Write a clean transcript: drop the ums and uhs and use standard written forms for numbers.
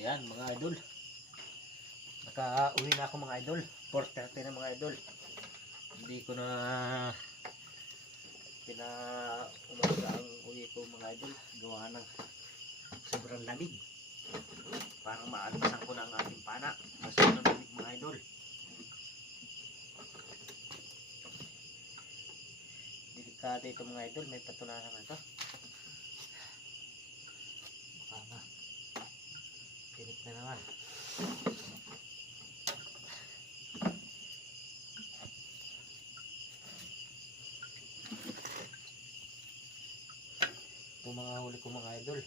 Yan mga idol. Naka-uwi na ako mga idol. 4:30 na mga idol. Hindi ko na pinaumaga ang uwi ko mga idol. Gawa ng sobrang lamig. Parang maalisan ko na ang ating pana. Mas sobrang lamig mga idol. Delikado ito mga idol. May patunasan na ito. Baka tinik na naman. Ito mga huli ko mga idol.